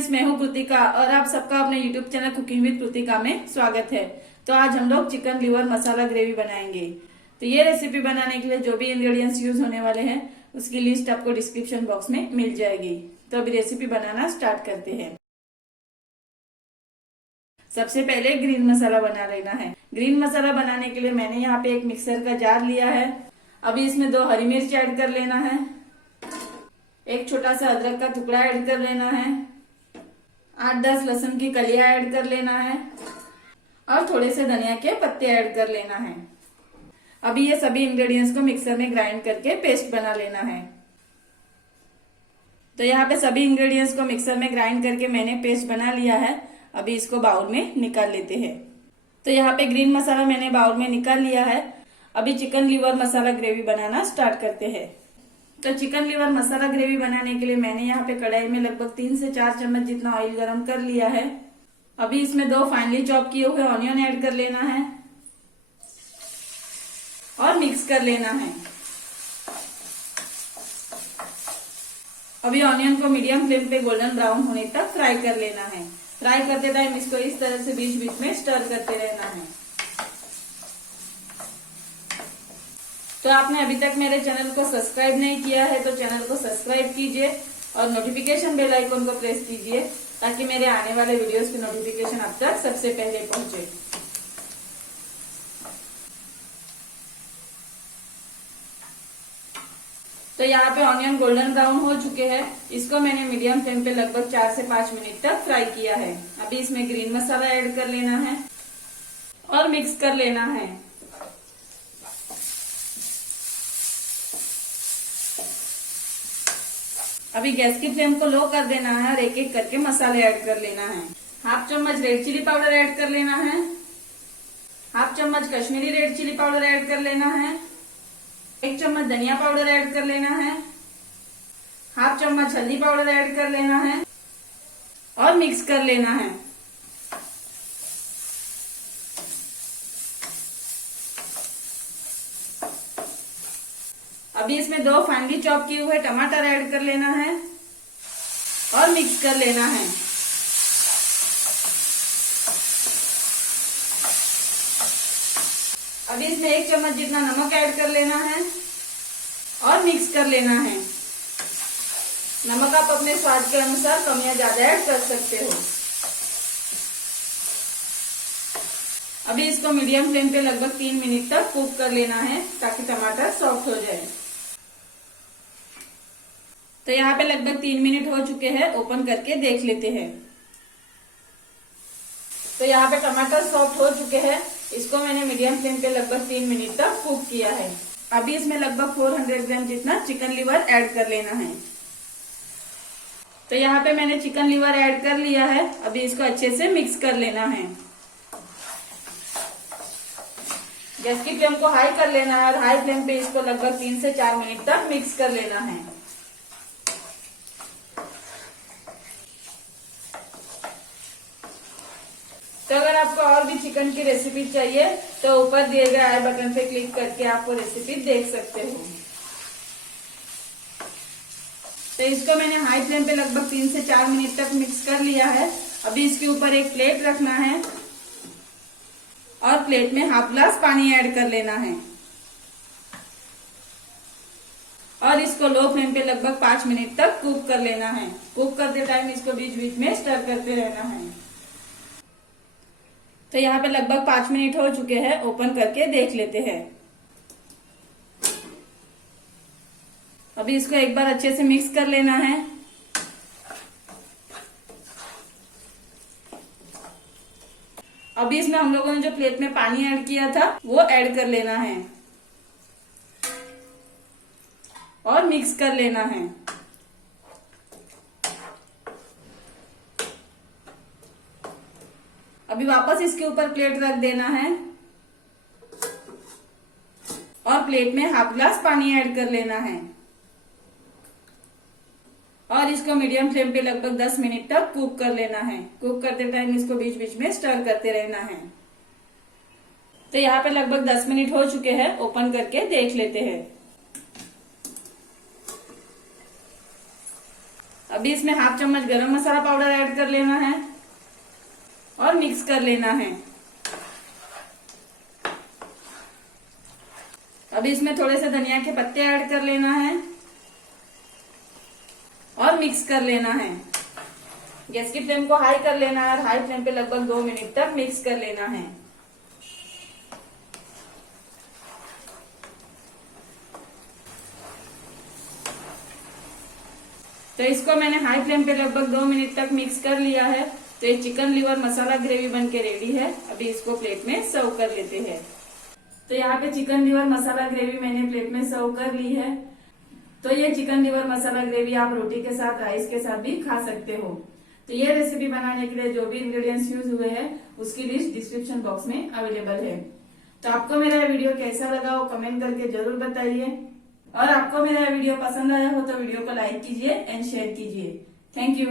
Friends, मैं हूं कृतिका और आप सबका अपने YouTube channel cooking with Kritika में स्वागत है। तो आज हम लोग चिकन लिवर मसाला ग्रेवी बनाएंगे। तो ये रेसिपी बनाने के लिए जो भी इंग्रेडिएंट्स यूज होने वाले हैं उसकी लिस्ट आपको डिस्क्रिप्शन बॉक्स में मिल जाएगी। तो अभी रेसिपी बनाना स्टार्ट करते हैं। सबसे पहले ग्रीन मसाला बना लेना है। ग्रीन मसाला बनाने के लिए मैंने यहाँ पे एक मिक्सर का जार लिया है। अभी इसमें 2 हरी मिर्च ऐड कर लेना है, एक छोटा सा अदरक का टुकड़ा ऐड कर लेना है, 8-10 लहसुन की कलियां ऐड कर लेना है और थोड़े से धनिया के पत्ते ऐड कर लेना है। अभी ये सभी इंग्रेडिएंट्स को मिक्सर में ग्राइंड करके पेस्ट बना लेना है। तो यहाँ पे सभी इंग्रेडिएंट्स को मिक्सर में ग्राइंड करके मैंने पेस्ट बना लिया है। अभी इसको बाउल में निकाल लेते हैं। तो यहाँ पे ग्रीन मसाला मैंने बाउल में निकाल लिया है। अभी चिकन लिवर मसाला ग्रेवी बनाना स्टार्ट करते हैं। तो चिकन लिवर मसाला ग्रेवी बनाने के लिए मैंने यहाँ पे कढ़ाई में लगभग 3 से 4 चम्मच जितना ऑयल गरम कर लिया है। अभी इसमें 2 फाइनली चॉप किए हुए ऑनियन ऐड कर लेना है और मिक्स कर लेना है। अभी ऑनियन को मीडियम फ्लेम पे गोल्डन ब्राउन होने तक फ्राई कर लेना है। फ्राई करते टाइम इसको इस तरह से बीच बीच में स्टर करते रहना है। तो आपने अभी तक मेरे चैनल को सब्सक्राइब नहीं किया है तो चैनल को सब्सक्राइब कीजिए और नोटिफिकेशन बेल आइकन को प्रेस कीजिए ताकि मेरे आने वाले वीडियोस की नोटिफिकेशन आप तक सबसे पहले पहुंचे। तो यहाँ पे ऑनियन गोल्डन ब्राउन हो चुके हैं। इसको मैंने मीडियम फ्लेम पे लगभग 4 से 5 मिनट तक फ्राई किया है। अभी इसमें ग्रीन मसाला ऐड कर लेना है और मिक्स कर लेना है। अभी गैस की फ्लेम को लो कर देना है और एक एक करके मसाले ऐड कर लेना है। 1/2 चम्मच रेड चिली पाउडर ऐड कर लेना है, 1/2 चम्मच Kashmiri red chili powder add कर लेना है, 1 चम्मच धनिया पाउडर ऐड कर लेना है, 1/2 चम्मच हल्दी पाउडर ऐड कर लेना है और मिक्स कर लेना है। अभी इसमें 2 फाइनली चॉप किए हुए टमाटर ऐड कर लेना है और मिक्स कर लेना है। अभी इसमें 1 चम्मच जितना नमक ऐड कर लेना है और मिक्स कर लेना है। नमक आप अपने स्वाद के अनुसार कम या ज्यादा ऐड कर सकते हो। अभी इसको मीडियम फ्लेम पे लगभग 3 मिनट तक कुक कर लेना है ताकि टमाटर सॉफ्ट हो जाए। तो यहाँ पे लगभग 3 मिनट हो चुके हैं। ओपन करके देख लेते हैं। तो यहाँ पे टमाटर सॉफ्ट हो चुके हैं। इसको मैंने मीडियम फ्लेम पे लगभग 3 मिनट तक कुक किया है। अभी इसमें लगभग 400 ग्राम जितना चिकन लिवर ऐड कर लेना है। तो यहाँ पे मैंने चिकन लिवर ऐड कर लिया है। अभी इसको अच्छे से मिक्स कर लेना है। गैस की फ्लेम को हाई कर लेना है और हाई फ्लेम पे इसको लगभग 3 से 4 मिनट तक मिक्स कर लेना है। तो अगर आपको और भी चिकन की रेसिपी चाहिए तो ऊपर दिए गए आई बटन पे क्लिक करके आप वो रेसिपी देख सकते हो। तो इसको मैंने हाई फ्लेम पे लगभग 3 से 4 मिनट तक मिक्स कर लिया है। अभी इसके ऊपर एक प्लेट रखना है और प्लेट में 1/2 ग्लास पानी ऐड कर लेना है और इसको लो फ्लेम पे लगभग 5 मिनट तक कुक कर लेना है। कुक करते टाइम इसको बीच बीच में स्टर करते रहना है। तो यहाँ पे लगभग 5 मिनट हो चुके हैं। ओपन करके देख लेते हैं। अभी इसको एक बार अच्छे से मिक्स कर लेना है। अभी इसमें हम लोगों ने जो प्लेट में पानी ऐड किया था वो ऐड कर लेना है और मिक्स कर लेना है। अभी वापस इसके ऊपर प्लेट रख देना है और प्लेट में 1/2 ग्लास पानी ऐड कर लेना है और इसको मीडियम फ्लेम पे लगभग 10 मिनट तक कुक कर लेना है। कुक करते टाइम इसको बीच बीच में स्टर करते रहना है। तो यहाँ पे लगभग 10 मिनट हो चुके हैं। ओपन करके देख लेते हैं। अभी इसमें हाफ चम्मच गरम मसाला पाउडर ऐड कर लेना है और मिक्स कर लेना है। अभी इसमें थोड़े से धनिया के पत्ते ऐड कर लेना है और मिक्स कर लेना है। गैस की फ्लेम को हाई कर लेना है और हाई फ्लेम पे लगभग 2 मिनट तक मिक्स कर लेना है। तो इसको मैंने हाई फ्लेम पे लगभग 2 मिनट तक मिक्स कर लिया है। तो ये चिकन लीवर मसाला ग्रेवी बनके रेडी है। अभी इसको प्लेट में सर्व कर लेते हैं। तो यहाँ पे चिकन लीवर मसाला ग्रेवी मैंने प्लेट में सर्व कर ली है। तो ये चिकन लीवर मसाला ग्रेवी आप रोटी के साथ, राइस के साथ भी खा सकते हो। तो ये रेसिपी बनाने के लिए जो भी इंग्रेडिएंट्स यूज हुए हैं उसकी लिस्ट डिस्क्रिप्शन बॉक्स में अवेलेबल है। तो आपको मेरा वीडियो कैसा लगा वो कमेंट करके जरूर बताइए। और आपको मेरा वीडियो पसंद आया हो तो वीडियो को लाइक कीजिए एंड शेयर कीजिए। Thank you.